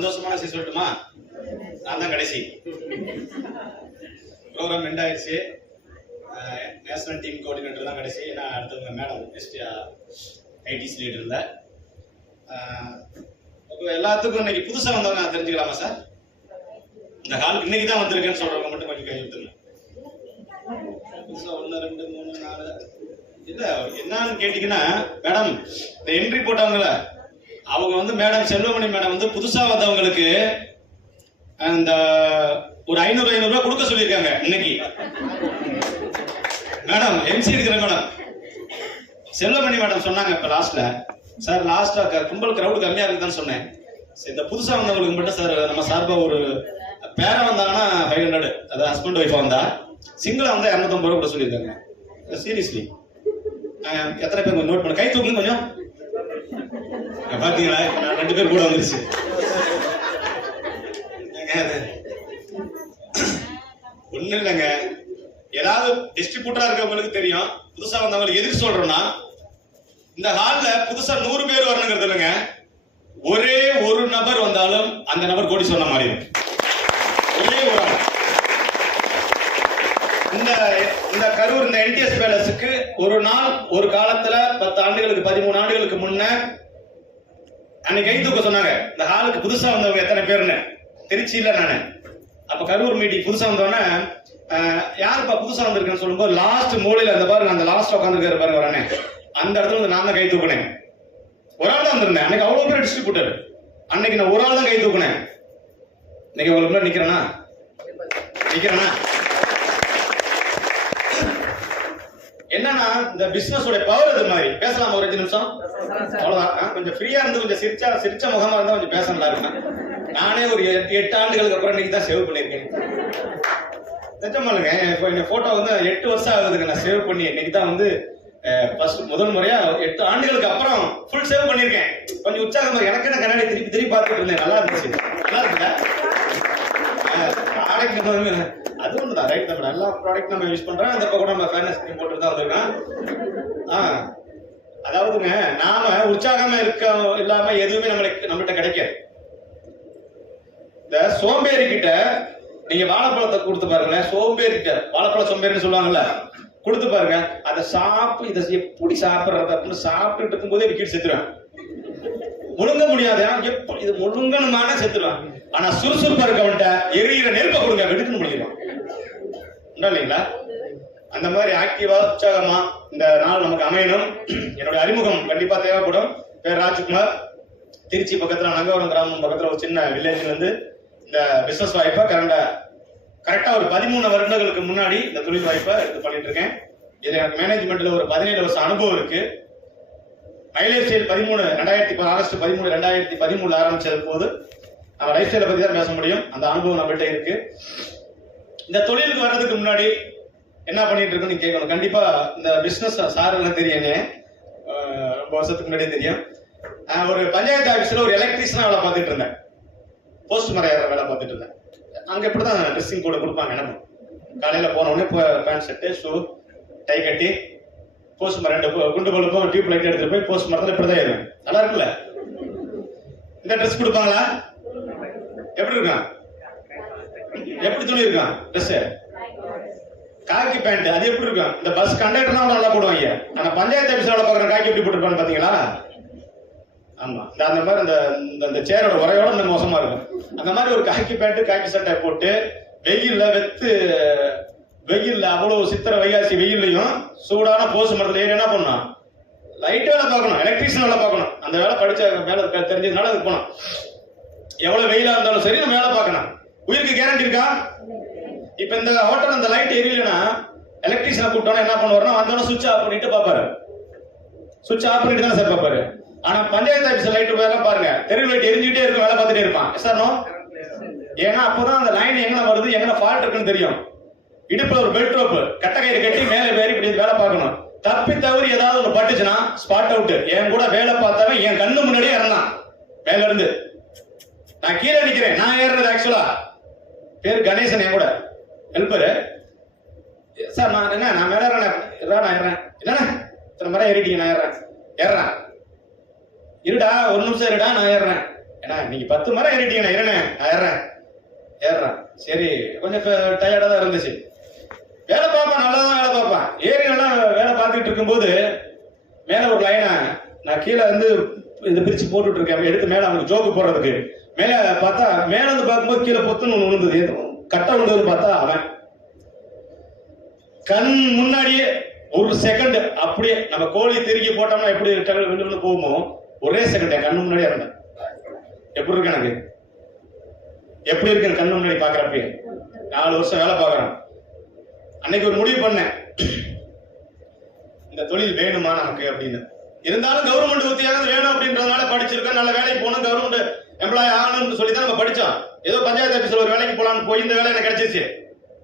சந்தோஷமான விஷயம் சொல்லட்டுமா? நான் தான் கடைசி. ப்ரோக்ராம் எண்ட் ஆயிடுச்சு. நேஷனல் டீம் கோஆர்டினேட்டர் தான் கடைசி. ஏன்னா அடுத்தவங்க மேடம் ஐடிசி லீடர்ல. எல்லாத்துக்கும் இன்னைக்கு புதுசா வந்தவங்க தெரிஞ்சுக்கலாமா சார்? இந்த ஹாலுக்கு இன்னைக்கு தான் வந்திருக்கேன்னு சொல்றவங்க மட்டும் கொஞ்சம் கை எடுத்துங்க. புதுசா 1 2 3 4 இல்ல என்னன்னு கேட்டீங்கன்னா, மேடம் இந்த என்ட்ரி போட்டவங்கள அவங்க வந்து மேடம் செல்வமணி மேடம் வந்து புதுசா வந்தவங்களுக்கு அந்த ஒரு 500 ரூபாய் கொடுக்க சொல்லியிருக்காங்க இன்னைக்கு. மேடம் எம்சி இருக்கிற மேடம் செல்வமணி மேடம் சொன்னாங்க இப்ப லாஸ்ட்ல, சார் லாஸ்டா கும்பல் கிரௌட் கம்மியா இருக்குதான்னு சொன்னேன். இந்த புதுசா வந்தவங்களுக்கு மட்டும் சார் நம்ம சார்பா ஒரு பேரா வந்தாங்கன்னா 500, அதாவது ஹஸ்பண்ட் ஒய்ஃபா வந்தா, சிங்கிளா வந்தா 250 ரூபாய் கூட சொல்லியிருக்காங்க. சீரியஸ்லி எத்தனை பேர் நோட் பண்ண கை தூக்குங்க கொஞ்சம். பாத்தீங்களா 2 பேர் கூட வந்துருச்சு. ஒண்ணு இல்லைங்க, ஏதாவது டிஸ்ட்ரிபியூட்டரா இருக்கவங்களுக்கு தெரியும். புதுசா வந்தவங்களுக்கு எதிர்த்து சொல்றோம்னா, இந்த ஹால்ல புதுசா 100 பேர் வரணுங்கிறது இல்லைங்க, ஒரே ஒரு நபர் வந்தாலும் அந்த நபர் கோடி சொன்ன மாதிரி ஒரே ஒரு ஆள். இந்த கரூர் இந்த என்டிஎஸ் பேலஸுக்கு ஒரு நாள் ஒரு காலத்துல 10 ஆண்டுகளுக்கு 13 ஆண்டுகளுக்கு முன்ன அன்னைக்கு கை தூக்க சொன்னாங்க. இந்த ஹாலுக்கு புதுசா வந்தவங்க எத்தனை பேருன்னு திருச்சியில நானு அப்ப கரூர் மீட்டிங் புதுசா வந்தோடனே யாருப்பா புதுசா வந்திருக்கேன்னு சொல்லும்போது லாஸ்ட் மூலையில அந்த பாருங்க, அந்த லாஸ்ட் உட்காந்துருக்காரு பாருங்க வரனே, அந்த இடத்துல வந்து நான் தான் கை தூக்குனேன். ஒரு ஆள் தான் வந்திருந்தேன் அன்னைக்கு. அவ்வளவு பேர் டிஸ்ட்ரிபியூட்டர். அன்னைக்கு நான் ஒரு ஆள் தான் கை தூக்குனேன். இன்னைக்கு உங்களுக்கு நிக்கிறேனா? என்னன்னா இந்த பிசினஸ் உடைய பவர் அது மாதிரி. பேசலாம் ஒரு 5 நிமிஷம்? அவ்வளவுதான். கொஞ்சம் ஃப்ரீயா இருந்து கொஞ்சம் சிரிச்ச முகமா இருந்தா கொஞ்சம் பேச நல்லா இருக்கும். நானே ஒரு 8 ஆண்டுகளுக்கு அப்புறம் இன்னைக்கு தான் சேவ் பண்ணிருக்கேன். நிஜமாலுங்க, இந்த போட்டோ வந்து 8 வருஷம் ஆகுதுங்க நான் சேவ் பண்ணி. இன்னைக்கு தான் வந்து முதல் முறையா 8 ஆண்டுகளுக்கு அப்புறம் ஃபுல் சேவ் பண்ணிருக்கேன். கொஞ்சம் உற்சாகமா எனக்கு என்ன கண்ணாடி திருப்பி பார்த்துட்டு இருந்தேன். நல்லா இருந்துச்சு. நல்லா இருக்குல்ல? அது ஒண்ணுதான் ரைட் தான். எல்லா ப்ராடக்ட் நம்ம யூஸ் பண்றோம். அந்த கூட நம்ம ஃபேர்னஸ் ஸ்கிரீன் போட்டு தான் வந்திருக்கோம். அதாவதுங்க, நாம உற்சாகமா இருக்க இல்லாம எதுவுமே நம்மகிட்ட கிடைக்காது. இந்த சோம்பேறி கிட்ட நீங்க வாழைப்பழத்தை கொடுத்து பாருங்களேன். சோம்பேறி கிட்ட வாழைப்பழ சோம்பேறின்னு சொல்லுவாங்கல்ல, கொடுத்து பாருங்க. அதை இதை எப்படி சாப்பிடுறது அப்படின்னு சாப்பிட்டுட்டு இருக்கும் போதே விக்கெட் செத்துருவேன். முழுங்க முடியாது. எப்படி இது முழுங்கணுமான செத்துருவான். ஆனா சுறுசுறுப்பா இருக்கவன்ட்ட எரியிற நெருப்பை கொடுங்க, வெடுக்குன்னு முடியும் இல்லைங்களா? அந்த மாதிரி ஆக்டிவா உற்சாகமா இந்த நாள் நமக்கு அமையணும். என்னுடைய அறிமுகம் கண்டிப்பா தேவைப்படும். பேர் ராஜ்குமார். திருச்சி பக்கத்துல நங்கவரம் கிராமம் பக்கத்துல ஒரு சின்ன வில்லேஜ்ல இருந்து இந்த பிசினஸ் வாய்ப்பை கரெக்டா ஒரு 13 வருடங்களுக்கு முன்னாடி இந்த தொழில் வாய்ப்பை எடுத்து பண்ணிட்டு இருக்கேன். இது எனக்கு மேனேஜ்மெண்ட்ல ஒரு 17 வருஷம் அனுபவம் இருக்கு. மைலேஜ் ஸ்டைல் 13 ஆகஸ்ட் 13 2013 ஆரம்பிச்சது போது நம்ம லைஃப் ஸ்டைலை பத்தி தான் பேச முடியும். அந்த அனுபவம் நம்மகிட்ட இருக்கு. இந்த தொழிலுக்கு வர்றதுக்கு முன்னாடி என்ன பண்ணிட்டு இருக்குன்னு நீங்க கேட்கணும். கண்டிப்பா இந்த பிசினஸ் சாருன்னு தெரியுங்க, ரொம்ப வருஷத்துக்கு முன்னாடியே தெரியும். ஒரு பஞ்சாயத்து ஆபீஸ்ல ஒரு எலக்ட்ரீஷியனா வேலை பார்த்துட்டு இருந்தேன். போஸ்ட் மரையார வேலை பார்த்துட்டு இருந்தேன். அங்க இப்படிதான் ட்ரெஸ்ஸிங் கோட் கொடுப்பாங்க. எனக்கு காலையில போன உடனே பேண்ட் ஷர்ட் ஷூ டை கட்டி போஸ்ட் மரம் 2 குண்டு பல்பும் டியூப் லைட் எடுத்துட்டு போய் போஸ்ட் மரத்துல இப்படிதான் ஏறுவேன். நல்லா இருக்குல்ல? இந்த ட்ரெஸ் கொடுப்பாங்களா? எப்படி இருக்கான்? எப்படி துணி இருக்கான்? ட்ரெஸ் காக்கி பேண்ட் அது எப்படி இருக்கும்? இந்த பஸ் கண்டக்டர்லாம் நல்லா போடுவாங்க. ஆனா பஞ்சாயத்து ஆபீஸ்ல வேலை பார்க்குற காக்கி எப்படி போட்டுருப்பான்னு பாத்தீங்களா? ஆமா, அந்த மாதிரி அந்த சேரோட உரையோட இந்த மோசமா இருக்கும். அந்த மாதிரி ஒரு காக்கி பேண்ட் காக்கி சட்டை போட்டு வெயில்ல அவ்வளவு சித்திர வைகாசி வெயில்லையும் சூடான போஸ்ட் மரத்துல ஏறி என்ன பண்ணணும்? லைட் வேலை பார்க்கணும், எலக்ட்ரீஷியன் வேலை பார்க்கணும். அந்த வேலை படிச்ச வேலை தெரிஞ்சதுனால அது போனோம். எவ்வளவு வெயிலா இருந்தாலும் சரி நம்ம வேலை பார்க்கணும். உயிருக்கு கேரண்டி இருக்கா? இப்ப இந்த ஹோட்டல் அந்த லைட் எரியலன்னா எலக்ட்ரீஷியனை கூப்பிட்டோன்னா என்ன பண்ணுவாருன்னா வந்தோன்னா சுவிட்ச் ஆஃப் பண்ணிட்டு பாப்பாரு. சுவிட்ச் ஆஃப் பண்ணிட்டு தானே சார் பாப்பாரு. ஆனா பஞ்சாயத்து ஆபீஸ் லைட் வேலை பாருங்க, தெரு லைட் எரிஞ்சுட்டே இருக்கும், வேலை பார்த்துட்டே இருப்பான். சார் நோ, ஏன்னா அப்பதான் அந்த லைன் எங்க வருது, எங்க ஃபால்ட் இருக்குன்னு தெரியும். இடுப்புல ஒரு பெல்ட் ரோப் கட்டகையில கட்டி மேலே வேறி இப்படி வேலை பார்க்கணும். தப்பி தவறி ஏதாவது ஒன்று பட்டுச்சுன்னா ஸ்பாட் அவுட். என் கூட வேலை பார்த்தவன் என் கண்ணு முன்னாடியே இறந்தான் மேல இருந்து. நான் கீழே நிக்கிறேன். நான் ஏறுறது ஆக்சுவலா பேரு கணேசன், என் கூட ஹெல்பரு. சார் நான் மேல நான் ஏறேன். என்னண்ணா இத்தனை மரம் ஏறிட்டீங்க, நான் ஏறேன். இருடா ஒரு நிமிஷம் இருடா, நான் ஏறேன். ஏன்னா நீங்க 10 மரம் ஏறிட்டீங்க, நான் ஏறுறேன். சரி, கொஞ்சம் டயர்டா தான் இருந்துச்சு. வேலை பார்ப்பான், நல்லா தான் வேலை பார்ப்பான். ஏறி நல்லா வேலை பார்த்துட்டு இருக்கும்போது மேல ஒரு லைனா நான் கீழே வந்து இதை பிரிச்சு போட்டுட்டு இருக்கேன், எடுத்து மேல அவனுக்கு ஜோக்கு போடுறதுக்கு. மேல பார்த்தா மேல வந்து பார்க்கும்போது கீழே பொத்துன்னு ஒண்ணு விழுந்தது, கட்டை விழுந்தது. பார்த்தா அவன் கண் முன்னாடியே ஒரு செகண்ட் அப்படியே நம்ம கோழி திருக்கி போட்டோம்னா எப்படி விழுந்து போகுமோ, ஒரே செகண்ட் என் கண்ணு முன்னாடியே இருந்தேன். எப்படி இருக்கு எனக்கு, எப்படி இருக்கு கண்ணு முன்னாடி பாக்குறப்ப. 4 வருஷம் வேலை பார்க்கறேன். அன்னைக்கு ஒரு முடிவு பண்ணேன், இந்த தொழில் வேணுமா நமக்கு அப்படின்னு. இருந்தாலும் கவர்மெண்ட் ஊத்தியாவது வேணும் அப்படின்றதுனால படிச்சிருக்கேன், நல்ல வேலைக்கு போகணும், கவர்மெண்ட் எம்ப்ளாய் ஆகணும்னு சொல்லி தான் நம்ம படிச்சோம். ஏதோ பஞ்சாயத்து ஆபீஸ்ல ஒரு வேலைக்கு போலான்னு போய் இந்த வேலை எனக்கு கிடைச்சிச்சு.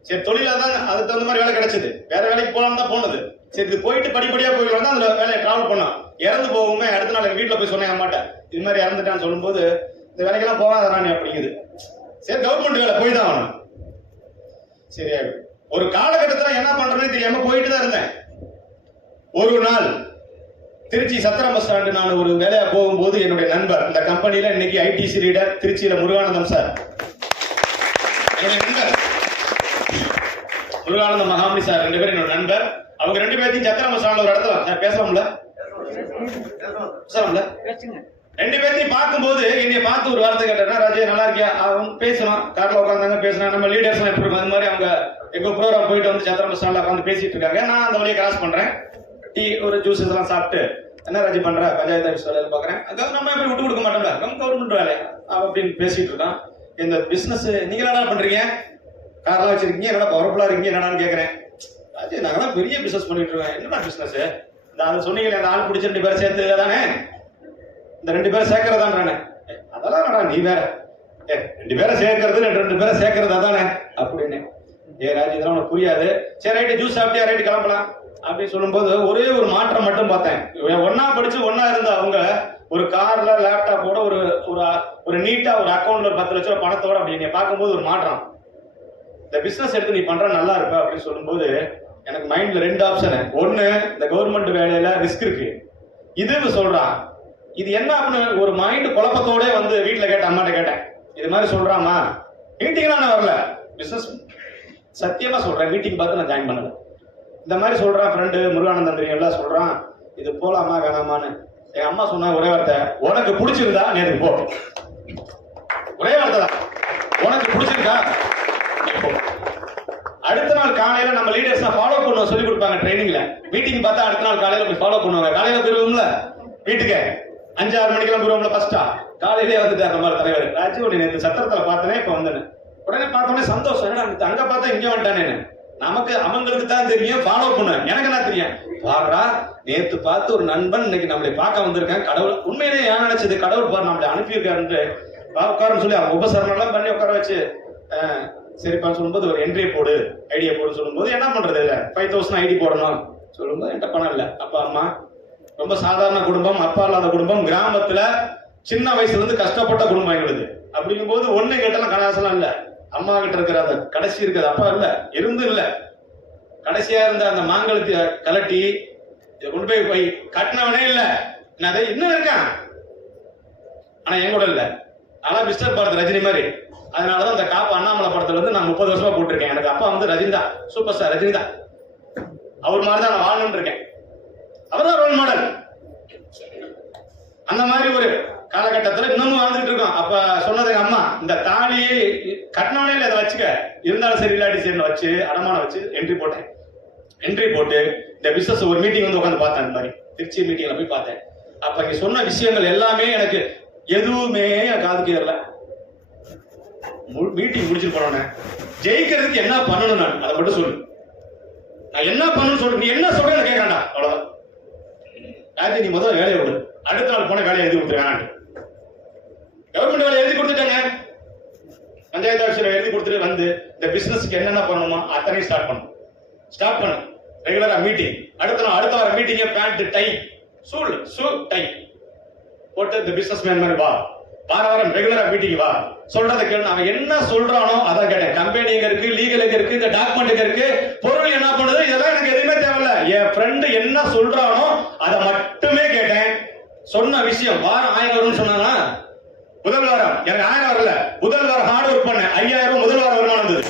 சரி, தொழிலா தான் அதுக்கு தகுந்த மாதிரி வேலை கிடைச்சது. வேற வேலைக்கு போலான்னு தான் போனது. சரி, இது போயிட்டு படிப்படியா போயிடலாம் தான் அந்த வேலையை டிராவல் பண்ணோம். இறந்து போகுமே அடுத்த நாள் எங்க வீட்டுல போய் சொன்னேன் அம்மாட்ட, இது மாதிரி இறந்துட்டான்னு சொல்லும்போது, இந்த வேலைக்கெல்லாம் போகாதா நீ அப்படிங்குது. சரி, கவர்மெண்ட் வேலை போய் தான் ஆகணும். சரி, ஒரு காலகட்டத்தில் என்ன பண்றேன்னு தெரியாம போயிட்டு தான் இருந்தேன். ஒரு நாள் திருச்சி சத்திரம் பஸ் ஸ்டாண்டு நான் ஒரு வேலையா போகும்போது என்னுடைய நண்பர், இந்த கம்பெனியில இன்னைக்கு ஐடிசி லீடர் திருச்சியில முருகானந்தம் சார், என்னுடைய நண்பர் முருகானந்தம் மகாமணி சார், 2 பேரும் என்னோட நண்பர். அவங்க 2 பேர்த்தையும் சத்திரம் பஸ் ஸ்டாண்ட்ல ஒரு இடத்துல சார் பேசலாம்ல 2 பேர்த்தையும் பார்க்கும்போது என்னைய பார்த்து ஒரு வார்த்தை கேட்டா, ராஜே நல்லா இருக்கியா? அவன் பேசலாம், கார்ல உட்காந்தாங்க பேசினா, நம்ம லீடர்ஸ் எப்படி இருக்கும் அந்த மாதிரி அவங்க எங்க ப்ரோக்ராம் போயிட்டு வந்து சத்திரம் பஸ் ஸ்டாண்ட்ல உட்காந்து பேசிட்டு இருக்காங்க. நான் அந்த வழியை கிராஸ் பண்றேன், டீ ஒரு ஜூஸ் இதெல்லாம் சாப்பிட்டு, என்ன ராஜி பண்ற, பஞ்சாயத்து ஆஃபீஸ் வேலையில பாக்குறேன், நம்ம எப்படி விட்டு கொடுக்க மாட்டோம்ல, கவர்மெண்ட் வேலையா அப்படின்னு பேசிட்டு இருக்கான். இந்த பிசினஸ் நீங்க என்ன பண்றீங்க, கார்லாம் வச்சிருக்கீங்க, என்னடா பவர்ஃபுல்லா இருக்கீங்க என்னடான்னு கேட்கறேன். ராஜி நாங்களாம் பெரிய பிசினஸ் பண்ணிட்டு இருக்கோம். என்னடா பிசினஸ்? இந்த அதை சொன்னீங்களே, அந்த ஆள் பிடிச்ச 2 பேரை சேர்த்து தானே, இந்த 2 பேரை சேர்க்கறதான்றானே. அதெல்லாம் நீ வேற, 2 பேரை சேர்க்கறது 2 பேரை சேர்க்கறது அதானே அப்படின்னு. ராஜி இதெல்லாம் உனக்கு புரியாது. சரி ரைட்டு, ஜூஸ் சாப்பிட்டியா, ரைட்டு கிளம்பலாம் அப்படின்னு சொல்லும்போது ஒரே ஒரு மாற்றம் மட்டும் பார்த்தேன். ஒன்னா படிச்சு ஒன்னா இருந்த அவங்க ஒரு கார்ல லேப்டாப்போட ஒரு நீட்டா ஒரு அக்கௌண்ட்ல 10 லட்சம் ரூபாய் பணத்தோட அப்படின்னு பார்க்கும்போது ஒரு மாற்றம். இந்த பிசினஸ் எடுத்து நீ பண்ற நல்லா இருப்ப அப்படின்னு சொல்லும்போது எனக்கு மைண்ட்ல 2 ஆப்ஷன். ஒண்ணு, இந்த கவர்மெண்ட் வேலையில ரிஸ்க் இருக்கு, இது சொல்றான். இது என்ன அப்படின்னு ஒரு மைண்ட் குழப்பத்தோட வந்து வீட்டுல கேட்டேன், அம்மாட்ட கேட்டேன், இது மாதிரி சொல்றாமா. மீட்டிங்லாம் நான் வரல, பிசினஸ் சத்தியமா சொல்றேன், மீட்டிங் பார்த்து நான் ஜாயின் பண்ணல. இந்த மாதிரி சொல்றான், ஃப்ரெண்டு முருகானந்தம் எல்லாம் சொல்றான், இது போலாமா வேணாமான்னு. என் அம்மா சொன்னா ஒரே வார்த்தை, உனக்கு பிடிச்சிருந்தா நீ அதுக்கு போ. ஒரே வார்த்தை தான், உனக்கு பிடிச்சிருக்கா போ. அடுத்த நாள் காலையில நம்ம லீடர்ஸ் ஃபாலோ பண்ணுவோம், சொல்லி கொடுப்பாங்க ட்ரைனிங்ல. மீட்டிங் பார்த்தா அடுத்த நாள் காலையில போய் ஃபாலோ பண்ணுவாங்க. காலையில போயிருவோம்ல வீட்டுக்கு, 5-6 மணிக்கெல்லாம் போயிருவோம்ல. ஃபர்ஸ்டா காலையிலே வந்துட்டார் நம்ம தலைவர். ராஜு உடனே நேற்று சத்திரத்துல பார்த்தனே, இப்ப வந்தேன். உடனே பார்த்தோன்னே சந்தோஷம், என்னடா அங்க பார்த்தா இங்க வந்துட்டானே. நமக்கு அவங்களுக்கு தான் தெரியும், ஃபாலோ பண்ண எனக்கு என்ன தெரியும். பாருடா, நேத்து பார்த்து ஒரு நண்பன் இன்னைக்கு நம்மளை பார்க்க வந்திருக்கேன். கடவுள் உண்மையிலே ஏன் நினைச்சது, கடவுள் பாரு நம்மளை அனுப்பியிருக்காருன்ட்டு உட்காரன்னு சொல்லி அவங்க உபசரணம் எல்லாம் பண்ணி உட்கார வச்சு, சரிப்பான்னு சொல்லும்போது ஒரு என்ட்ரி போடு, ஐடியா போடு சொல்லும்போது என்ன பண்றது, இல்ல 5000 ஐடி போடணும் சொல்லும்போது என்கிட்ட பணம் இல்லை. அப்பா அம்மா ரொம்ப சாதாரண குடும்பம், அப்பா இல்லாத குடும்பம், கிராமத்துல சின்ன வயசுல இருந்து கஷ்டப்பட்ட குடும்பம் எங்களுக்கு. அப்படிங்கும் போது ஒண்ணு கேட்டாலும் கடாசனம் இல்ல. அம்மா கிட்ட இருக்கிற அந்த கடைசி இருக்கிறது அப்பா இல்ல, இல்ல கடைசியா இருந்த அந்த மாங்கலத்தை கலட்டி கொண்டு போய் கட்டினவனே இல்ல, இன்னும் இருக்கான், ஆனா என் கூட இல்ல. ஆனா மிஸ்டர் பாரத் ரஜினி மாதிரி. அதனாலதான் அந்த காப்பு அண்ணாமலை படத்துல வந்து நான் 30 வருஷமா போட்டிருக்கேன். எனக்கு அப்பா வந்து ரஜினி தான், சூப்பர் ஸ்டார் ரஜினி தான். அவர் மாதிரிதான் நான் வாழணும்னு இருக்கேன். அவர்தான் ரோல் மாடல். அந்த மாதிரி ஒரு காலகட்டத்தில் இன்னமும் வாழ்ந்துட்டு இருக்கோம். அப்ப சொன்னது எங்க அம்மா, இந்த தாலி கட்டினவனே இல்லை, அதை வச்சுக்க, இருந்தாலும் சரி இல்லாட்டி சரி வச்சு அடமான வச்சு என்ட்ரி போட்டேன். என்ட்ரி போட்டு இந்த பிசினஸ் ஒரு மீட்டிங் வந்து உட்காந்து பார்த்தேன். இந்த மாதிரி திருச்சி மீட்டிங்ல போய் பார்த்தேன். அப்ப இங்க சொன்ன விஷயங்கள் எல்லாமே எனக்கு எதுவுமே காதுக்கு ஏறல. மீட்டிங் முடிச்சுட்டு போனோன்னே ஜெயிக்கிறதுக்கு என்ன பண்ணணும், நான் அதை மட்டும் சொல்லு, நான் என்ன பண்ணணும்னு சொல்லு, நீ என்ன சொல்றேன்னு கேட்கறா, அவ்வளவுதான். ராஜி நீ முதல்ல வேலையை விடு, அடுத்த நாள் போன வேலையை எழுதி கொடுத்துருவேன். கவர்மெண்ட் வேலை எழுதி கொடுத்துட்டாங்க, பஞ்சாயத்து ஆஃபீஸில் எழுதி கொடுத்துட்டு வந்து இந்த பிசினஸ்க்கு என்னென்ன பண்ணணுமோ அத்தனையும் ஸ்டார்ட் பண்ணு. ரெகுலரா மீட்டிங், அடுத்த வார meeting, pant tie shoe tie போட்டு இந்த பிசினஸ் மேன் மாதிரி வா, வாரம் ரெகுலரா மீட்டிங் வா, சொல்றதை கேளு. அவன் என்ன சொல்றானோ அதான் கேட்டேன். கம்பெனி எங்க இருக்கு, லீகல் எங்க இருக்கு, இந்த டாக்குமெண்ட் எங்க இருக்கு, பொருள் என்ன பண்ணுது, இதெல்லாம் எனக்கு எதுவுமே தேவையில்ல. என் ஃப்ரெண்டு என்ன சொல்றானோ அதை மட்டுமே கேட்டேன். சொன்ன விஷயம் வாரம் 1000 வரும்னு சொன்னா முதல் வாரம் எனக்கு 1000 வரல, முதல் வாரம் ஹார்ட் ஒர்க் பண்ண 5000 முதல் வாரம் வருமானம் வந்தது.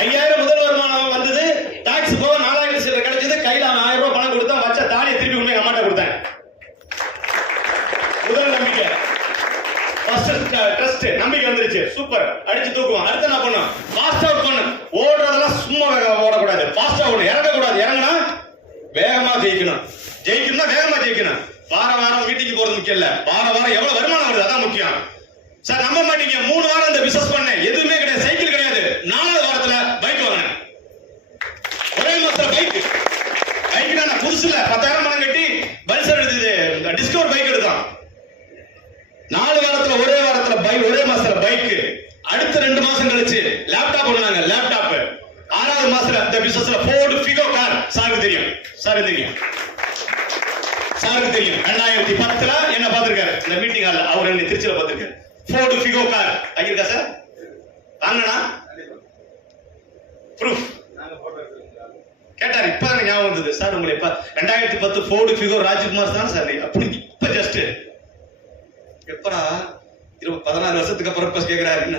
5000 முதல் வருமானம் வந்தது. டாக்ஸ் போக 4000 சில்லறை கிடைச்சது. கையில 1000 ரூபாய் பணம் கொடுத்தா வச்ச தாலியை திருப்பி கொண்டு எங்க அம்மாட்ட கொடுத்தேன். முதல் நம்பிக்கை, ட்ரஸ்ட், நம்பிக்கை வந்துருச்சு. சூப்பர், அடிச்சு தூக்குவோம். அடுத்து என்ன பண்ணும்? ஃபாஸ்ட் அவுட் பண்ணு. ஓடுறதெல்லாம் சும்மா ஓடக்கூடாது, ஃபாஸ்ட் அவுட். இறங்கக்கூடாது, இறங்கினா வேகமா ஜெயிக்கணும். ஜெயிக்கணும்னா வேகமா ஜெயிக்கணும். வாரம் மீட்டிங் போறது முக்கியம் இல்ல, வாரம் எவ்வளவு வருமானம் வருது அதான் முக்கியம். சார் நம்ப மாட்டீங்க, 3 வாரம் இந்த பிசினஸ் பண்ணேன், எதுவுமே கிடையாது, சைக்கிள் கிடையாது. 4வது வாரத்துல பைக் வாங்கினேன். ஒரே மாசத்துல பைக் நான் புதுசுல 10,000 பணம் கட்டி பல்சர் எடுத்தது, டிஸ்கவர் பைக் எடுத்தான். 4 வாரத்துல ஒரே வாரத்துல பைக், ஒரே மாசத்துல பைக். அடுத்த 2 மாசம் கழிச்சு லேப்டாப் வாங்கினாங்க, லேப்டாப். 6வது மாசத்துல இந்த பிசினஸ்ல ஃபோர்டு ஃபிகோ கார். சாருக்கு தெரியும், சாருக்கு தெரியும். 2010ல என்ன பாத்துருக்காரு இந்த மீட்டிங் ஹால்ல, அவர் என்ன திருச்சியில பாத்துருக்காரு. ஃபோர்டு ஃபிகோ கார் வாங்கிருக்கா சார்? வாங்கினா ப்ரூஃப் கேட்டாரு. இப்பதான் ஞாபகம் வந்தது சார் உங்களை. இப்ப 2010 ஃபோர்டு ஃபிகோ ராஜ்குமார் தான் சார். அப்படி இப்ப ஜஸ்ட் எப்படா 14 வருஷத்துக்கு அப்புறம் இப்ப கேக்குறாரு. என்ன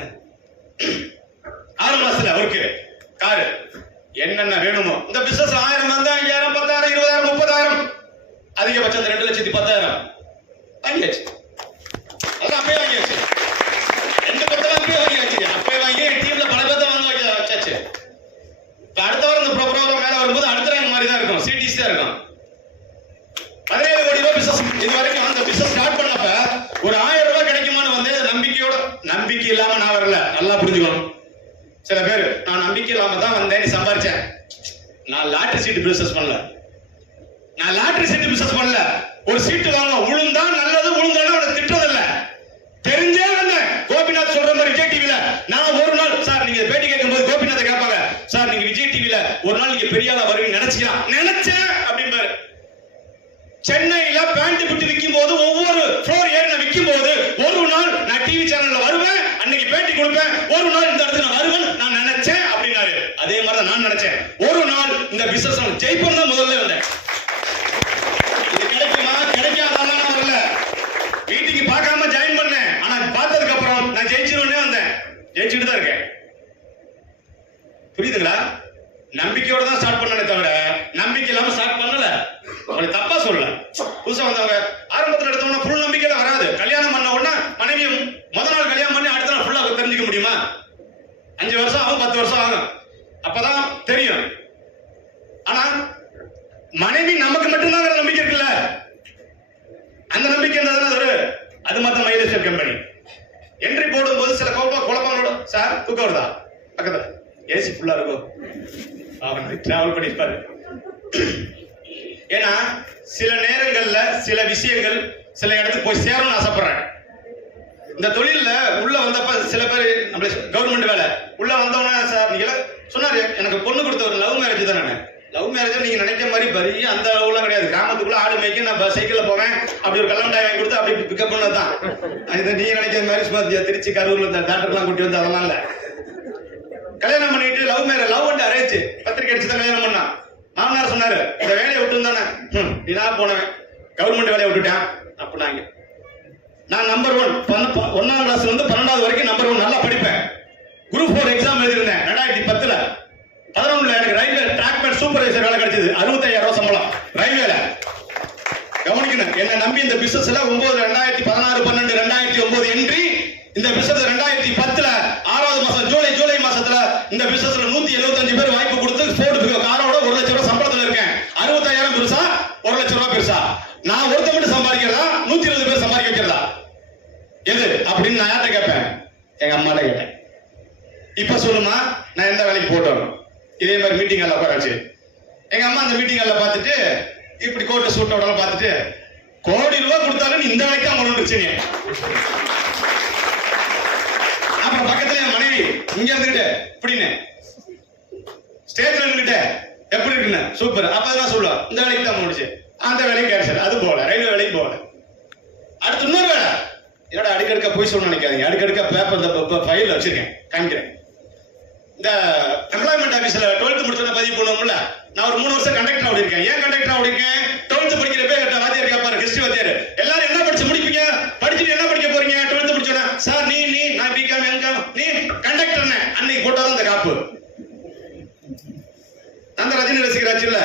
6 மாசத்துல அவருக்கு காரு என்னென்ன வேணுமோ. இந்த பிசினஸ் 1000 வந்தா 5000, 10,000, 20,000, 30,000, அதிகபட்சம் 2,10,000 வாங்கியாச்சு. அதான் அப்பயே வாங்கியாச்சு. 2,10,000 அப்பயே வாங்கியாச்சு. அப்பயே வாங்கி டீம்ல பல பேர்த்த வாங்க வச்சாச்சு. அடுத்த வாரம் இந்த ப்ரோக்ராம் மேல வரும்போது அடுத்த ரேங்க் மாதிரி தான் இருக்கும், சிடிசி தான் இருக்கும். 17 கோடி ரூபாய் பிசினஸ் இது வரைக்கும். அந்த பிசினஸ் ஸ்டார்ட் பண்ணப்ப ஒரு 1000 ரூபாய் கிடைக்குமான்னு வந்து நம்பிக்கையோட, நம்பிக்கை இல்லாம நான் வரல, நல்லா புரிஞ்சுக்கணும். சில பேர் நான் நம்பிக்கை இல்லாம தான் வந்தேன், நீ சம்பாரிச்சேன். நான் லாட்டரி சீட்டு பிசினஸ் பண்ணல, நான் லாட்டரி சீட்டு பிசினஸ் பண்ணல. ஒரு சீட்டு வாங்க, உளுந்தா நல்லது, உளுந்தாலும் அவனை திட்டதில்ல, தெரிஞ்சே வந்தேன். கோபிநாத் சொல்ற மாதிரி விஜய் டிவில நான் ஒரு நாள், சார் நீங்க பேட்டி கேட்கும் போது கோபிநாத் கேட்பாங்க, சார் நீங்க விஜய் டிவில ஒரு நாள் நீங்க பெரிய ஆளா வருவீங்க நினைச்சியா? நினைச்சேன் அப்படிம்பாரு. சென்னையில பேண்ட் விட்டு விற்கும் போது, ஒவ்வொரு ஃப்ளோர் ஏறி விற்கும் போது, ஒரு நாள் நான் டிவி சேனல்ல வருவேன், அன்னைக்கு பேட்டி கொடுப்பேன், ஒரு நாள் இந்த இடத்துல நான் வருவேன் நான் நினைச்சேன் அப்படின்னாரு. அதே மாதிரி தான் நான் நினைச்சேன், ஒரு நாள் இந்த பிசினஸ் ஜெயிப்போம் தான் முதல்ல வந்தேன். இது கிடைக்குமா கிடைக்காதான் வரல, மீட்டிங் பார்க்காம ஜாயின் பண்ணேன். ஆனா பார்த்ததுக்கு அப்புறம் நான் ஜெயிச்சிருவேனே வந்தேன், ஜெயிச்சுட்டு தான் இருக்கேன். புரியுதுங்களா? நம்பிக்கையோட தான் ஸ்டார்ட் பண்ணனே தவிர நம்பிக்கை இல்லாம ஸ்டார்ட் பண்ணல. அவளை தப்பா சொல்லல. புதுசா வந்தவங்க ஆரம்பத்தில் எடுத்தோம்னா ஃபுல் நம்பிக்கையில வராது. கல்யாணம் பண்ண உடனே மனைவியும் முதல் நாள் கல்யாணம் பண்ணி அடுத்த நாள் ஃபுல்லா தெரிஞ்சுக்க முடியுமா? 5 வருஷம் ஆகும், 10 வருஷம் ஆகும், அப்பதான் தெரியும். ஆனா மனைவி நமக்கு மட்டும்தான் நம்பிக்கை இருக்குல்ல, அந்த நம்பிக்கை இருந்தா அது மத்த மைலேஜ் கம்பெனி என்ட்ரி போடும் போது சில குழப்பங்களோட, சார் தூக்கம் வருதா, பக்கத்துல ஏசி ஃபுல்லா இருக்கும், அவன் டிராவல் பண்ணிருப்பாரு. ஏன்னா சில நேரங்கள்ல சில விஷயங்கள் சில இடத்துக்கு போய் சேரணும்னு ஆசைப்படுறேன். இந்த தொழில உள்ள வந்தப்ப சில பேர் நம்மள கவர்மெண்ட் வேலை உள்ள வந்தவனா, சார் நீங்க சொன்னாரு எனக்கு பொண்ணு கொடுத்த ஒரு லவ் மேரேஜ் தான். நான் லவ் மேரேஜ் நீங்க நினைக்கிற மாதிரி பெரிய அந்த அளவுல கிடையாது. கிராமத்துக்குள்ள ஆடு மேய்க்க நான் சைக்கிள்ல போவேன், அப்படி ஒரு கல்யாணம் வாங்கி கொடுத்து அப்படி பிக்கப் பண்ணதான். இதை நீங்க நினைக்கிற மாதிரி சும்மா திருச்சி கரூர்ல இந்த டாக்டர்லாம் கூட்டி வந்து அதெல்லாம் இல்ல. கல்யாணம் பண்ணிட்டு love marriage, love and arrange பத்திரிக்கை அடிச்சு தான் கல்யாணம் பண்ணா. மாமனார் சொன்னாரு இந்த வேலையை விட்டு தானே நீனா போனவன், கவர்மெண்ட் வேலையை விட்டுட்டேன் அப்படின்னாங்க. நான் நம்பர் 1 1ஆம் கிளாஸ்ல இருந்து 12வது வரைக்கும் நம்பர் 1 நல்லா படிப்பேன். Group 4 exam எழுதிருந்தேன் 2010ல. 11ல எனக்கு ரயில்வே டிராக்மேன் சூப்பர்வைசர் வேலை கிடைச்சது, 65,000 ரூபாய் சம்பளம் ரயில்வேல. கவனிக்கணும், என்ன நம்பி இந்த பிசினஸ்ல 2016, 12, 2009 என்ட்ரி. இந்த பிசினஸ் 2010ல 6வது மாசம் ஜூலை மாசத்துல இந்த பிசினஸ்ல 175 பேர் வாய்ப்பு கொடுத்து ஃபோர்டு காரோட 1 லட்சம் ரூபாய் சம்பளத்துல இருக்கேன். 65,000 பெருசா 1 லட்சம் ரூபாய் பெருசா? நான் ஒருத்த மட்டும் சம்பாதிக்கிறதா 120 பேர் சம்பாதிக்க வைக்கிறதா எது அப்படின்னு நான் யார்கிட்ட கேட்பேன்? எங்க அம்மாட்ட கேட்டேன். இப்ப சொல்லுமா நான் எந்த வேலைக்கு போட்டோம்? இதே மாதிரி மீட்டிங் எல்லாம் உட்காராச்சு. எங்க அம்மா அந்த மீட்டிங் எல்லாம் பார்த்துட்டு இப்படி கோட்டை சூட்டோட பார்த்துட்டு, கோடி ரூபாய் கொடுத்தாலும் இந்த வேலைக்கு தான் கொண்டு. அப்புறம் பக்கத்துல என் மனைவி இங்க இருந்துகிட்டு இப்படின்னு ஸ்டேஜ்ல இருந்துகிட்டு எப்படி இருக்குன்னு சூப்பர். அப்பதான் சொல்லுவா இந்த வேலைக்கு தான் முடிச்சு, அந்த வேலைக்கு கேன்சல், அது போல ரயில்வே வேலைக்கு போகல. அடுத்து இன்னொரு வேலை, என்னடா அடுக்கடுக்க போய் சொல்ல நினைக்காதீங்க, அடுக்கடுக்க பேப்பர் இந்த ஃபைல் வச்சிருக்கேன் காமிக்கிறேன். இந்த எம்ப்ளாய்மெண்ட் ஆபீஸ்ல 12th முடிச்சோட பதிவு பண்ணுவோம்ல, நான் ஒரு 3 வருஷம் கண்டக்டர் ஓடி இருக்கேன். ஏன் கண்டக்டர் ஓடி இருக்கேன்? 12th படிக்கிற பேர் வாத்தியார் கேட்பாரு, ஹிஸ்டரி வாத்தியார், காப்பு. அந்த ரஜினி ரசிகராச்சு இல்ல,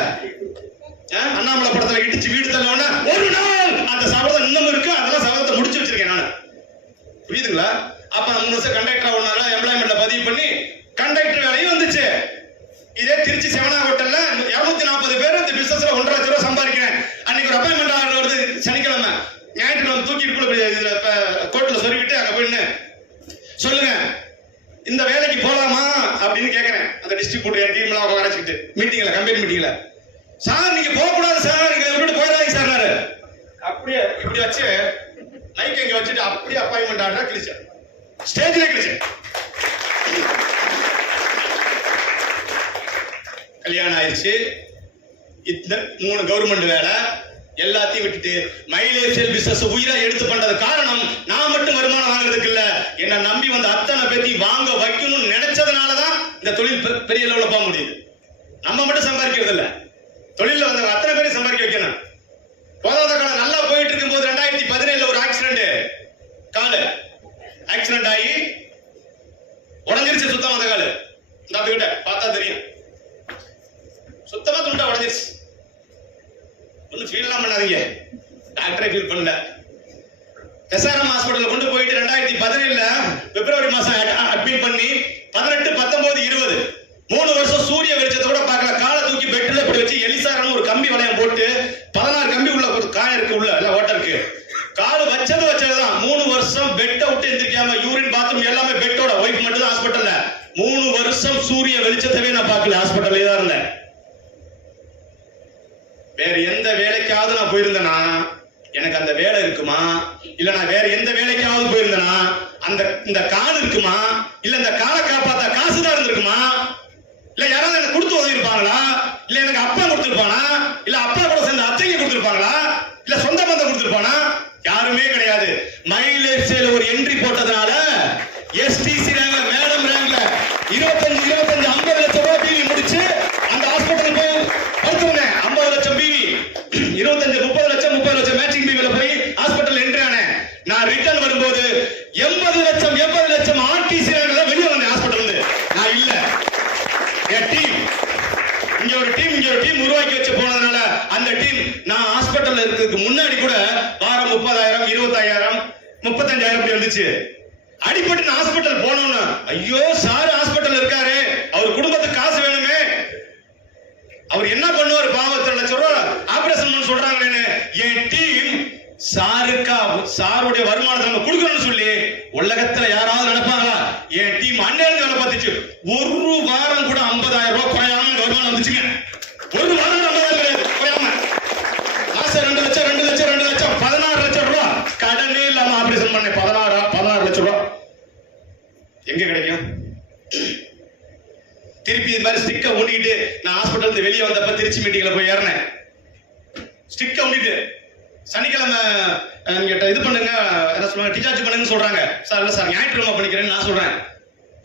அண்ணாமலை படத்துல இடிச்சு வீடு தள்ளோன்னா ஒரு நாள் அந்த சபதம் இன்னும் இருக்கு. அதெல்லாம் சபதத்தை முடிச்சு வச்சிருக்கேன் நான். புரியுதுங்களா? அப்ப 3 வருஷம் கண்டக்டரா ஒன்னால எம்ப்ளாய்மெண்ட்ல பதிவு பண்ணி கண்டக்டர் வேலையும் வந்துச்சு. இதே திருச்சி செவனா ஹோட்டல்ல 240 பேர் இந்த பிசினஸ்ல 1.5 லட்சம் ரூபாய் சம்பாதிக்கிறேன். அன்னைக்கு ஒரு அப்பாயின்மெண்ட் ஆர்டர் வருது சனிக்கிழமை. ஞாயிற்றுக்கிழமை தூக்கிட்டு கோர்ட்ல சொல்லிவிட்டு அங்க போயின்னு சொல்லுங்க இந்த வேலைக்கு போலாமா அப்படின்னு கேட்கிறேன். அந்த டிஸ்ட்ரிபியூட்டர் டீம் எல்லாம் வரைச்சிட்டு மீட்டிங்ல, கம்பெனி மீட்டிங்ல, சார் நீங்க போக கூடாது சார், இங்க விட்டு போயிடாதீங்க சார். அப்படியே இப்படி வச்சு மைக் இங்க வச்சுட்டு அப்படியே அப்பாயின்மெண்ட் ஆர்டர் கிழிச்சேன், ஸ்டேஜ்ல கிழிச்சேன். கல்யாணம் ஆயிடுச்சு. இந்த 3 கவர்மெண்ட் வேலை எல்லாத்தையும் விட்டுட்டு மைலேஜ் சேல் பிசினஸ் உயிரா எடுத்து பண்றது காரணம் நான் மட்டும் வருமானம் வாங்குறதுக்கு இல்ல, என்ன நம்பி வந்த அத்தனை பேத்தி வாங்க வைக்கணும்னு நினைச்சதுனாலதான் இந்த தொழில் பெரிய லெவல்ல போக முடியுது. நம்ம மட்டும் சம்பாதிக்கிறது இல்ல, தொழில வந்த அத்தனை பேரும் சம்பாதிக்க வைக்கணும். போதாத காலம் நல்லா போயிட்டு இருக்கும் போது 2017 ஒரு காலு ஆக்சிடென்ட் ஆகி உடஞ்சிருச்சு. சுத்தமா அந்த காலு கிட்ட பார்த்தா தெரியும், சுத்தமா துண்டா உடஞ்சிருச்சு. ஒன்னும் ஃபீல் எல்லாம் பண்ணாதீங்க, டாக்டரே ஃபீல் பண்ணல. எஸ்ஆர்எம் ஹாஸ்பிட்டல் கொண்டு போயிட்டு 2017 பிப்ரவரி மாசம் அட்மிட் பண்ணி 18, 19, 20 3 வருஷம் சூரிய வெளிச்சத்தை கூட பார்க்கல. காலை தூக்கி பெட்ல இப்படி வச்சு எலிசாரன்னு ஒரு கம்பி வளையம் போட்டு 16 கம்பி உள்ள காயம் இருக்கு, உள்ள இல்ல ஓட்ட இருக்கு. கால் வச்சதுதான் 3 வருஷம் பெட்டை விட்டு எந்திரிக்காம, யூரின் பாத்ரூம் எல்லாமே பெட்டோட. ஒய்ஃப் மட்டும் தான் ஹாஸ்பிட்டல்ல. 3 வருஷம் சூரிய வெளிச்சத்தவே நான் பார்க்கல, ஹாஸ்பிட்டல்லே தான் இருந்தேன். வேற எந்த வேலைக்காவது நான் போயிருந்தேனா எனக்கு அந்த வேலை இருக்குமா, இல்ல நான் வேற எந்த வேலைக்காவது போயிருந்தேனா அந்த இந்த கால் இருக்குமா, இல்ல இந்த காலை காப்பாத்த காசுதான் இருந்திருக்குமா, இல்ல யாராவது எனக்கு கொடுத்து உதவி இருப்பாங்களா, இல்ல எனக்கு அப்பா கொடுத்திருப்பானா, இல்ல அப்பா கூட சேர்ந்து அத்தைங்க கொடுத்திருப்பாங்களா, இல்ல சொந்த பந்தம் கொடுத்திருப்பானா? யாருமே கிடையாது. மைலேஜ் சேல் ஒரு என்ட்ரி போட்டதுனால எஸ்டிசி ரேங்க்ல, மேடம் ரேங்க்ல 25, 50 லட்சம் ரூபாய் பிவி முடிச்சு அந்த ஹாஸ்பிட்டல் போய் படுத்துறேன். 50 லட்சம் பிவி, 25, 30 லட்சம் மேட்சிங் பிவில போய் ஹாஸ்பிட்டல் என்ட்ரி ஆனேன். நான் ரிட்டர்ன் வரும்போது 80 லட்சம் ஆர்டிசி ரேங்க்ல வெளியே வந்தேன் ஹாஸ்பிட்டல் இருந்து. நான் இல்ல, என் டீம் இங்க ஒரு டீம் உருவாக்கி வச்சு போனதுனால அந்த டீம் நான் ஹாஸ்பிட்டல்ல இருக்கிறதுக்கு முன்னாடி கூட வாரம் 30,000, 25,000, 35,000 இப்படி வந்துச்சு. அடிப்பட்டு நான் ஹாஸ்பிட்டல் போனோம்னா ஐயோ சார் ஹாஸ்பிட்டல் இருக்காரு, அவர் குடும்பத்துக்கு காசு வேணுமே, அவர் என்ன பண்ணுவார் பாவம், 3 லட்சம் ரூபாய் ஆபரேஷன் பண்ண சொல்றாங்களேன்னு என் டீம் சாருடைய வருமானத்தை நம்ம கொடுக்கணும்னு சொல்லி உலகத்துல யாராவது நினைப்பாங்களா? என் டீம் அன்னையில வேலை பார்த்துச்சு. ஒரு வாரம் கூட 50,000 ரூபாய் குறையாம வருமானம் வந்துச்சுங்க. ஒரு வாரம் 50,000 குறையாம. மாசம் 2 லட்சம் 16 லட்சம் ரூபாய் கடனே இல்லாம ஆபரேஷன் பண்ணேன். 16 லட்சம் ரூபாய் எங்க கிடைக்கும்? திருப்பி இது மாதிரி ஸ்டிக்க ஊண்டிட்டு நான் ஹாஸ்பிட்டல் வெளியே வந்தப்ப திருச்சி மீட்டிங்ல போய் ஏறினேன். ஸ்டிக்க ஊண்டிட்டு சனிக்கிழமை இது பண்ணுங்க, என்ன சொல்லுவாங்க, டிசார்ஜ் பண்ணுங்கன்னு சொல்றாங்க. சார் இல்ல சார் ஞாயிற்றுக்கிழமை பண்ணிக்கிறேன்னு நான் சொல்றேன்.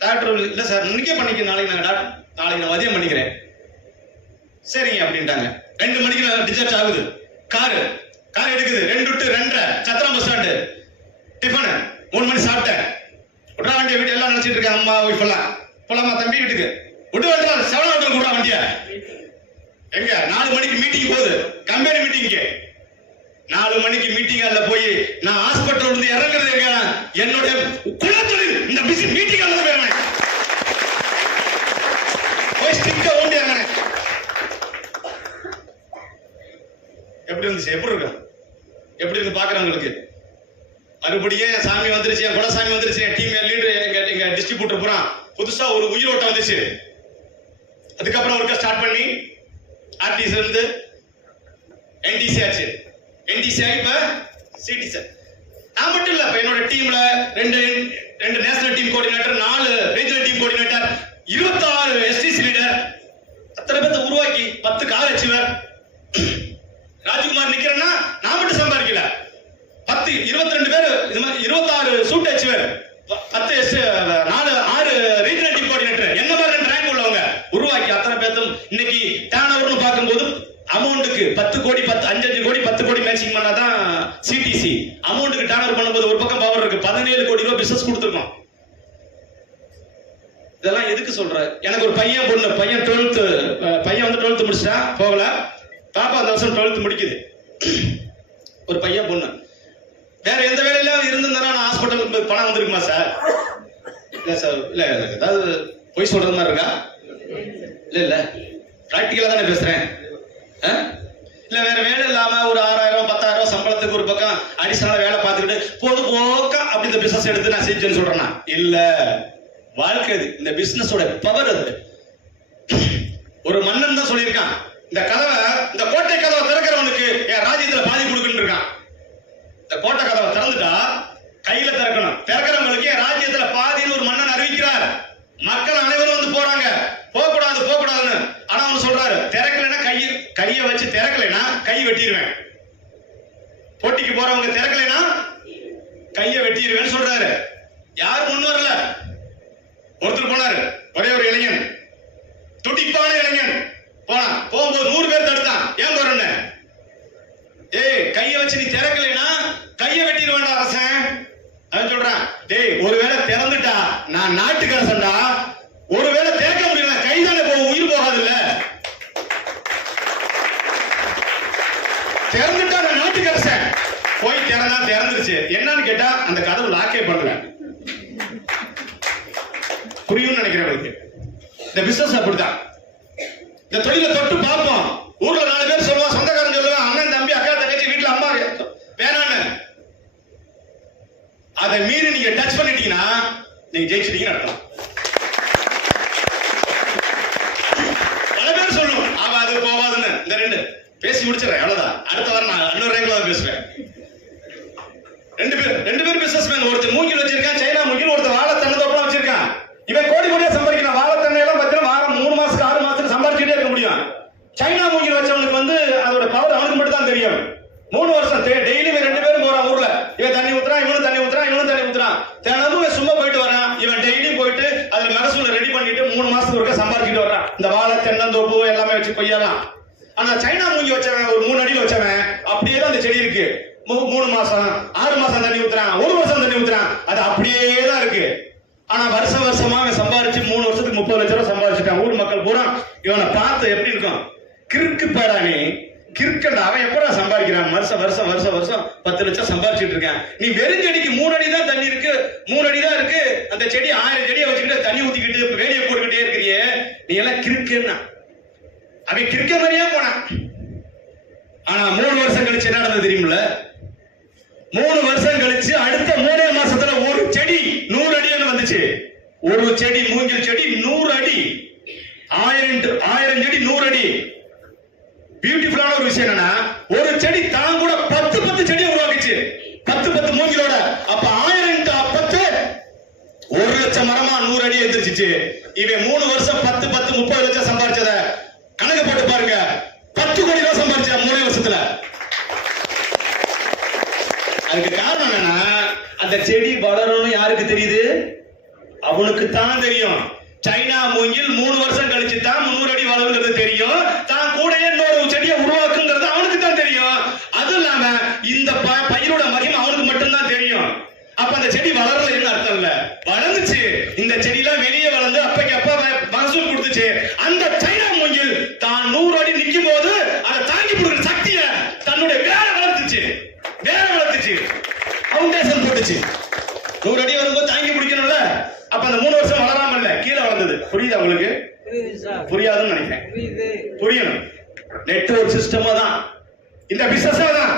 டாக்டர் இல்ல சார் இன்னைக்கே பண்ணிக்க, நாளைக்கு நான் மதியம் பண்ணிக்கிறேன். சரிங்க அப்படின்ட்டாங்க. 2 மணிக்கு டிசார்ஜ் ஆகுது. கார் எடுக்குது. 2 to 2:30 Chathiram bus stand. Tiffin 3 மணி சாப்பிட்டேன். விட்றா வண்டியை வீட்டு எல்லாம் நினைச்சிட்டு இருக்கேன். அம்மா ஒய்ஃப் எல்லாம் போலாமா தம்பி வீட்டுக்கு விட்டு வந்துடா, 7 ஹோட்டல் கூட வண்டியா எங்க 4 மணிக்கு மீட்டிங் போகுது, கம்பெனி மீட்டிங். 4 மணிக்கு மீட்டிங் அல்ல போய் நான் ஹாஸ்பிட்டல் இருந்து இறங்குறது எங்க, என்னுடைய குலத்தொழில் இந்த மீட்டிங் அல்ல வேறேன் போய் ஸ்டிக்க ஓண்டி இறங்கினேன். எப்படி இருந்துச்சு? எப்படி இருந்து பாக்குறவங்களுக்கு? மறுபடியும் என் சாமி வந்துருச்சு, என் குலசாமி வந்துருச்சு, என் டீம் லீடர், எங்க டிஸ்ட்ரிபியூட்டர் பூரா புதுசா ஒரு உயிரோட்டம் வந்துச்சு. அதுக்கப்புறம் ஒர்க்க ஸ்டார்ட் பண்ணி ஆர்டிசி இருந்து என்டிசி ஆச்சு. என்டிசி ஆகி இப்ப சிடிசி. நான் மட்டும் இல்ல, என்னோட டீம்ல 2 national team coordinator, 4 regional team coordinator, 26 STC leader, அத்தனை பேர்த்த உருவாக்கி 10 கார் அச்சீவர். ராஜ்குமார் நிக்கிறேன்னா நான் மட்டும் சம்பாதிக்கல, 22 பேர், 26 suit achiever, 6 regional team coordinator, என்ன மாதிரி 2 ரேங்க் உள்ளவங்க உருவாக்கி அத்தனை பேர்த்தும் இன்னைக்கு டர்ன் ஓவர்னு பார்க்கும்போது அமௌண்ட்டுக்கு 10 கோடி 5 கோடி 10 கோடி மேட்சிங் பண்ணாதான் சிடிசி அமௌண்ட்டுக்கு டர்ன் ஓவர் பண்ணும்போது ஒரு பக்கம் பவர் இருக்கு. 17 கோடி ரூபாய் பிசினஸ் கொடுத்துருக்கோம். இதெல்லாம் எதுக்கு சொல்ற? எனக்கு ஒரு பையன் பொண்ணு, பையன் 12th, பையன் வந்து 12th முடிச்சிட்டா போகல, பாப்பா அந்த வருஷம் 12th முடிக்குது. ஒரு பையன் பொண்ணு. வேற எந்த வேலையில இருந்திருந்தா நான் ஹாஸ்பிட்டலுக்கு பணம் வந்திருக்குமா சார்? இல்ல சார், இல்ல ஏதாவது பொய் சொல்றது மாதிரி இருக்கா? இல்ல இல்ல பிராக்டிக்கலா தானே பேசுறேன். இல்ல வேற வேலை இல்லாம ஒரு 6000 10,000 சம்பளத்துக்கு ஒரு பக்கம் அடிஷனலா வேலை பார்த்துக்கிட்டு பொதுபோக்கா அப்படி இந்த பிசினஸ் எடுத்து நான் செஞ்சேன்னு சொல்றேன்னா இல்ல. வாழ்க்கை இது, இந்த பிசினஸோட பவர் அது. ஒரு மன்னன் தான் சொல்லியிருக்கான், இந்த கதவை, இந்த கோட்டை கதவை திறக்கிறவனுக்கு என் ராஜ்யத்துல பாதி கொடுக்குன்னு இருக்கான். இந்த கோட்டை கதவை திறந்துட்டா கையில திறக்கணும், திறக்கிறவங்களுக்கு என் ராஜ்யத்துல பாதின்னு ஒரு மன்னன் அறிவிக்கிறார். மக்கள் அனைவரும் வந்து போறாங்க, போகக்கூடாது போகக்கூடாதுன்னு. ஆனா அவன் சொல்றாரு, திறக்கலைன்னா கையை வச்சு திறக்கலைன்னா கை வெட்டிடுவேன். போட்டிக்கு போறவங்க திறக்கலைன்னா கையை வெட்டிடுவேன்னு சொல்றாரு. யாரும் முன் வரல. ஒருத்தர் போனாரு, ஒரே ஒரு இளைஞன், துடிப்பான இளைஞன் போனா. போகும்போது 100 பேர் தடுத்தான். ஏன் போறன்னு? ஏய், கையை வச்சு நீ திறக்கலைன்னா கையை வெட்டிடுவேண்டா அரசன். அவன் சொல்றான், டேய் ஒருவேளை திறந்துட்டா நான் நாட்டுக்கு அரசன்டா, ஒருவேளை திறக்க முடியல கைதானே போகும், உயிர் போகாது இல்ல. திறந்துட்டா நான் நாட்டுக்கு அரசன். போய் திறந்தா திறந்துருச்சு. என்னன்னு கேட்டா அந்த கதவு லாக்கே பண்ணல. புரியும் நினைக்கிறவங்களுக்கு இந்த பிசினஸ் அப்படிதான். இந்த தொழிலை தொட்டு பார்ப்போம். ஊர்ல 4 பேர் சொல்லுவான், சொந்தக்காரன் சொல்லுவான், அண்ணன் தம்பி அக்கா தங்கச்சி வீட்டுல அம்மா வேணான்னு. அதை மீறி நீங்க டச் பண்ணிட்டீங்கன்னா நீங்க ஜெயிச்சிட்டீங்கன்னு அர்த்தம். பல பேர் சொல்லுவோம் ஆகாது போவாதுன்னு. இந்த 2 பேசி முடிச்சிடறேன், அவ்வளவுதான். அடுத்த வாரம் நான் இன்னொரு ரேங்கில் தான் பேசுவேன். 2 பேர் பிசினஸ் மேன். ஒருத்தர் மூங்கில் வச்சிருக்கான், சைனா மூங்கில். ஒருத்தர் வாழை தென்னந்தோப்பெல்லாம் வச்சிருக்கான். இவன் கோடி கோடியா சம்பாதிக்கிறான். வாழை தென்னை எல்லாம் பார்த்தீங்கன்னா வாரம் 3 மாசத்துக்கு 6 மாசத்துக்கு சம்பாதிச்சுட்டே இருக்க முடியும். சைனா மூங்கில் வச்சவனுக்கு வந்து அதோட பவர் அவனுக்கு மட்டும் தான் தெரியும். 3 வருஷம் டெய்லி 2 பேரும் போறான் ஊர்ல. இவன் தண்ணி ஊத்துறான், இவனும் தண்ணி ஊத்துறான், இவனும் தண்ணி ஊத்துறான். தினமும் சும்மா போயிட்டு வரான். இவன் டெய்லி போயிட்டு அதுல மகசூல ரெடி பண்ணிட்டு 3 மாசத்துக்கு ஒருக்க சம்பாதிச்சுட்டு வர்றான். இந்த வாழை தென்னந்தோப்பு எல்லாமே வச்சு கொய்யலாம். ஆனா சைனா மூங்கி வச்சவன், ஒரு 3 அடியில் வச்சவன், அப்படியே தான் அந்த செடி இருக்கு. 3 மாசம் 6 மாசம் தண்ணி ஊத்துறான், 1 வருஷம் தண்ணி ஊத்துறான், அது அப்படியே தான் இருக்கு. ஆனா வருஷமா அவன் சம்பாதிச்சு 3 வருஷத்துக்கு 30 லட்சம் ரூபாய் சம்பாதிச்சுட்டான். ஊர் மக்கள் பூரா இவனை பார்த்து எப்படி இருக்கும், கிறுக்கு பேடானே கிறுக்கண்டா, அவன் எப்படா சம்பாதிக்கிறான், வருஷம் 10 லட்சம் சம்பாதிச்சுட்டு இருக்கான். நீ வெறும் செடிக்கு 3 அடி தான் தண்ணி இருக்கு, 3 அடி தான் இருக்கு. அந்த செடி 1000 செடியை வச்சுக்கிட்டு தண்ணி ஊத்திக்கிட்டு வேடியை போட்டுக்கிட்டே இருக்கிறியே, நீ எல்லாம் கிறுக்குன்னா. அவன் கிறுக்க மாதிரியா போனான். ஆனா 3 வருஷம் கழிச்சு என்ன நடந்தது தெரியுமில்ல? 3 வருஷம் கழிச்சு அடுத்த 3 மாசத்துல ஒரு செடி 100 அடின்னு வந்துச்சு. ஒரு செடி மூங்கில் செடி 100 அடி, 1000 செடி 100 அடி. பியூட்டிஃபுல்லான ஒரு விஷயம் என்னன்னா, ஒரு செடி தான் கூட 10 செடியை உருவாக்குச்சு. 10 மூங்கிலோட. அப்ப 1000 10 1 லட்சம் மரமா 100 அடி எந்திரிச்சிச்சு. இவன் 3 வருஷம் 10 30 லட்சம் சம்பாதிச்சத கணக்கு போட்டு பாருங்க. 10 கோடி ரூபாய் சம்பாதிச்ச 3 வருஷத்துல. அதுக்கு காரணம் என்னன்னா, அந்த செடி வளரணும்னு யாருக்கு தெரியுது? அவனுக்கு தான் தெரியும். சைனா மூங்கில் 3 வருஷம் கழிச்சு தான் 300 அடி வளருங்கிறது தெரியும். தான் கூட இன்னொரு செடியை உருவாக்குங்கிறது அவனுக்கு தான் தெரியும். அது இல்லாம இந்த பயிரோட மகிமை அவனுக்கு மட்டும்தான் தெரியும். அப்ப அந்த செடி வளரல என்ன அர்த்தம் இல்ல, வளர்ந்துச்சு. இந்த செடியெல்லாம் வெளியே வளர்ந்து அப்பைக்கு அப்ப மகசூல் கொடுத்துச்சு. அந்த சைனா மூங்கில் தான் 100 அடி நிக்கும் போது அதை தாங்கி கொடுக்கிற சக்தியை தன்னுடைய வேற வளர்த்துச்சு, ஃபவுண்டேஷன் போட்டுச்சு. 100 அடி வரும்போது தாங்கி பிடிக்கணும்ல. அப்ப அந்த 3 வருஷம் வளராம இல்ல, கீழே வளர்ந்தது. புரியுதா உங்களுக்கு? புரியாதுன்னு நினைக்கிறேன். புரியணும். நெட்வொர்க் சிஸ்டமா தான் இந்த பிசினஸ் தான்.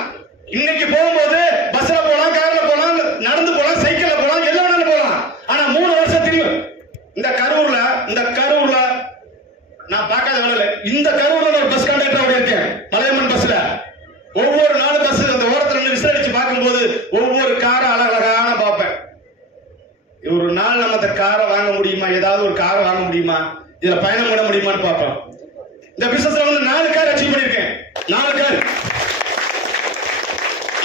இன்னைக்கு போகும்போது பஸ்ல போலாம், கார்ல போலாம், நடந்து போலாம், சைக்கிள்ல போலாம், எல்லாம் வேணாலும் போலாம். ஆனா 3 வருஷத்துக்கு இந்த கரூர்ல நான் பார்க்காத வேலை, இந்த கரூர்ல ஒரு பஸ் கண்டக்டரோட இருக்கேன். மலையம்மன் பஸ்ல ஒவ்வொரு நாள் பஸ் அந்த ஓரத்துல நின்று விசிலடிச்சு பார்க்கும்போது ஒவ்வொரு காரை அழகழகான பார்ப்பேன். ஒரு நாள் நம்ம அந்த காரை வாங்க முடியுமா, ஏதாவது ஒரு காரை வாங்க முடியுமா, இதுல பயணம் பண்ண முடியுமான்னு பார்ப்போம். இந்த பிசினஸ்ல வந்து 4 கார் அச்சீவ் பண்ணிருக்கேன். 4 கார்.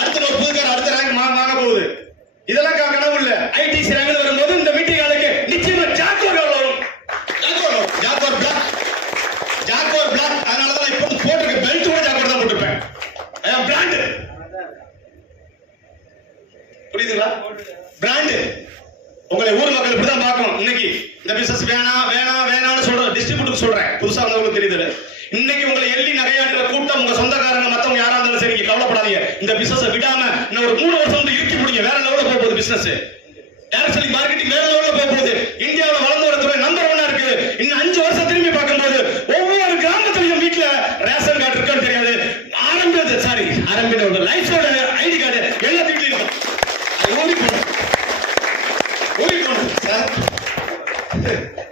அடுத்த ஒரு புது கார் அடுத்த ரேங்க் வாங்க போகுது. இதெல்லாம் கனவு இல்ல. ஐடிசி ரேங்க்ல வரும்போது இந்த மீட்டிங் ஆளுக்கு நிச்சயமா ஜாக்குவார் வரும். Jaguar black. அதனால தான் இப்போ போட்டுக்க பெல்ட் கூட ஜாக்குவார் தான் போட்டுப்பேன். பிராண்ட். புரியுதுங்களா? பிராண்ட். உங்களை ஊர் மக்கள் இப்படிதான் பார்க்கணும். இன்னைக்கு இந்த பிசினஸ் வேணாம் வந்தவங்களுக்கு சொல்றேன், புதுசா வந்தவங்களுக்கு தெரியுது. இன்னைக்கு உங்களை எள்ளி நகையாடுற கூட்டம் உங்க சொந்தக்காரங்க மத்தவங்க யாரா இருந்தாலும் சரி, கவலைப்படாதீங்க. இந்த பிசினஸ் விடாம இன்னும் ஒரு 3 வருஷம் வந்து இறுக்கி பிடிங்க. வேற லெவல்ல போக போகுது பிசினஸ். டைரக்ட் செல்லிங் மார்க்கெட்டிங் வேற லெவல்ல போக போகுது. இந்தியாவுல வளர்ந்து வர துறை நம்பர் 1 இருக்கு. இன்னும் 5 வருஷம் திரும்பி பார்க்கும்போது ஒவ்வொரு கிராமத்திலையும் வீட்டுல ரேஷன் கார்டு இருக்கான்னு தெரியாது, ஆரம்பித்த ஒரு லைஃபோட ஐடி கார்டு எல்லா வீட்லயும் இருக்கும். ஓடிக்கணும் சார்.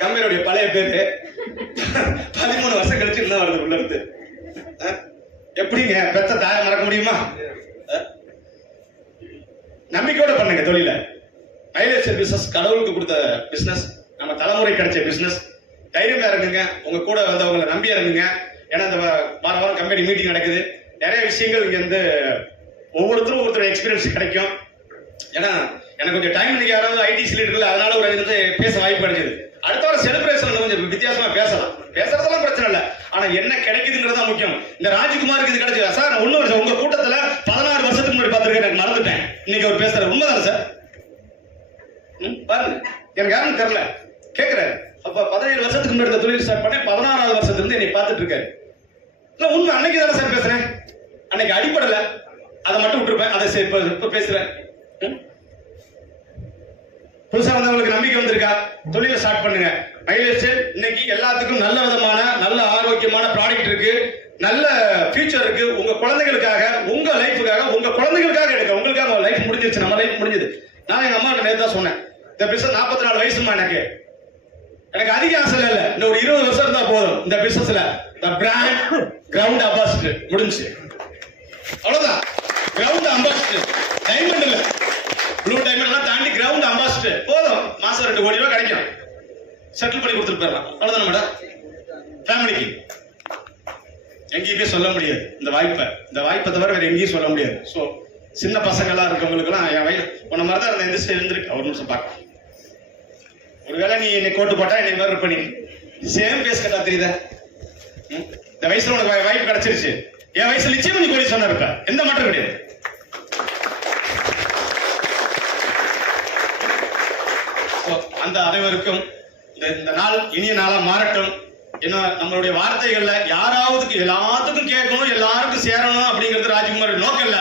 கம்பெனியோட பழைய பேரு 13 வருஷம் கழிச்சு என்ன வருது உள்ள இருந்து. எப்படிங்க பெத்த தாயை மறக்க முடியுமா? நம்பிக்கையோட பண்ணுங்க தொழில. மைலேஜ் பிசினஸ் கடவுளுக்கு கொடுத்த பிசினஸ், நம்ம தலைமுறை கிடைச்ச பிசினஸ். தைரியமா இருக்குங்க, உங்க கூட வந்தவங்களை நம்பி இறங்குங்க. ஏன்னா இந்த வாரம் கம்பெனி மீட்டிங் நடக்குது. நிறைய விஷயங்கள் இங்க வந்து ஒவ்வொருத்தரும் ஒவ்வொருத்தர் எக்ஸ்பீரியன்ஸ் கிடைக்கும். ஏன்னா எனக்கு கொஞ்சம் டைம் இன்னைக்கு யாராவது ஐடி லீடர்கள், அதனால ஒரு இது பேச வாய்ப்பு கிடைச்சது. அடுத்த வாரம் செலிப்ரேஷன் கொஞ்சம் வித்தியாசமா பேசலாம். பேசுறதெல்லாம் பிரச்சனை இல்லை, ஆனா என்ன கிடைக்குதுங்கிறது தான் முக்கியம். இந்த ராஜ்குமாருக்கு இது கிடைச்சதா சார்? நான் 1 வருஷம் உங்க கூட்டத்துல 16 வருஷத்துக்கு முன்னாடி பார்த்திருக்கேன், எனக்கு மறந்துட்டேன். இன்னைக்கு அவர் பேசுறாரு, உண்மைதானே சார்? பாருங்க, எனக்கு யாரும் தெரியல கேட்கிறாரு. அப்ப 17 வருஷத்துக்கு முன்னாடி தொழில் ஸ்டார்ட் பண்ணேன், 16வது வருஷத்துல இருந்து என்னை பார்த்துட்டு இருக்காரு. இல்ல உண்மை, அன்னைக்கு தானே சார் பேசுறேன், அன்னைக்கு அடிப்படல, அதை மட்டும் விட்டுருப்பேன். அதை இப்ப பேசுறேன். புதுசா வந்தவங்களுக்கு நம்பிக்கை வந்திருக்கா? தொழிலை ஸ்டார்ட் பண்ணுங்க. மைலேஜ் இன்னைக்கு எல்லாத்துக்கும் நல்ல விதமான நல்ல ஆரோக்கியமான ப்ராடக்ட் இருக்கு, நல்ல ஃபியூச்சர் இருக்கு. உங்க குழந்தைகளுக்காக, உங்க லைஃபுக்காக, உங்க குழந்தைகளுக்காக எடுக்க. உங்களுக்காக லைஃப் முடிஞ்சிருச்சு, நம்ம லைஃப் முடிஞ்சது. நான் எங்க அம்மா நேத்து தான் சொன்னேன், இந்த பிசினஸ் 44 வயசுமா எனக்கு அதிக ஆசை இல்ல, இன்னும் ஒரு 20 வருஷம் இருந்தா போதும் இந்த பிசினஸ்ல. பிராண்ட் கிரவுண்ட் அம்பாசிடர் முடிஞ்சு, அவ்வளவுதான். கிரவுண்ட் அம்பாசிடர், டைமண்ட் இல்ல, ப்ளூ டைமண்ட் எல்லாம் தாண்டி கிரவுண்ட் அம்பாசிடர் போதும். மாசம் 2 கோடி ரூபாய் கிடைக்கும், செட்டில் பண்ணி கொடுத்துட்டு போயிடலாம். அவ்வளவுதான் மேடம். ஃபேமிலிக்கு எங்கேயுமே சொல்ல முடியாது இந்த வாய்ப்பை தவிர வேற எங்கேயும் சொல்ல முடியாது. ஸோ சின்ன பசங்க எல்லாம் இருக்கவங்களுக்கு எல்லாம் என் வயசு உன்ன மாதிரி தான் இருந்த எந்த இருந்திருக்கு. ஒரு நிமிஷம் பார்க்க, ஒருவேளை நீ என்னை கோட்டு போட்டா என்னை மாதிரி இருப்ப, நீ சேம் பேஸ் கட்டா தெரியுதா? இந்த வயசுல உனக்கு வாய்ப்பு கிடைச்சிருச்சு, என் வயசுல நிச்சயம் நீ கோடி சொன்ன இருப்ப, எந்த மாற்றம் கிடையாது. அந்த அனைவருக்கும் இந்த நாள் இனிய நாளா மாறட்டும். ஏன்னா நம்மளுடைய வார்த்தைகள்ல யாராவதுக்கு எல்லாத்துக்கும் கேட்கணும், எல்லாருக்கும் சேரணும் அப்படிங்கிறது ராஜ்குமார் நோக்கம் இல்ல.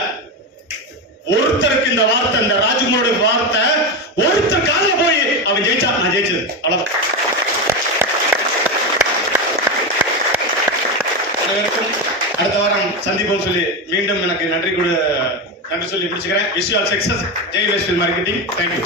ஒருத்தருக்கு இந்த வார்த்தை, இந்த ராஜ்குமாரோட வார்த்தை ஒருத்தர் காதுல போய் அவன் ஜெயிச்சா நான் ஜெயிச்சது, அவ்வளவுதான். அனைவருக்கும் அடுத்த வாரம் சந்திப்போம் சொல்லி மீண்டும் எனக்கு நன்றி சொல்லி முடிச்சுக்கிறேன். Wish you all success. Jai west marketing. Thank you.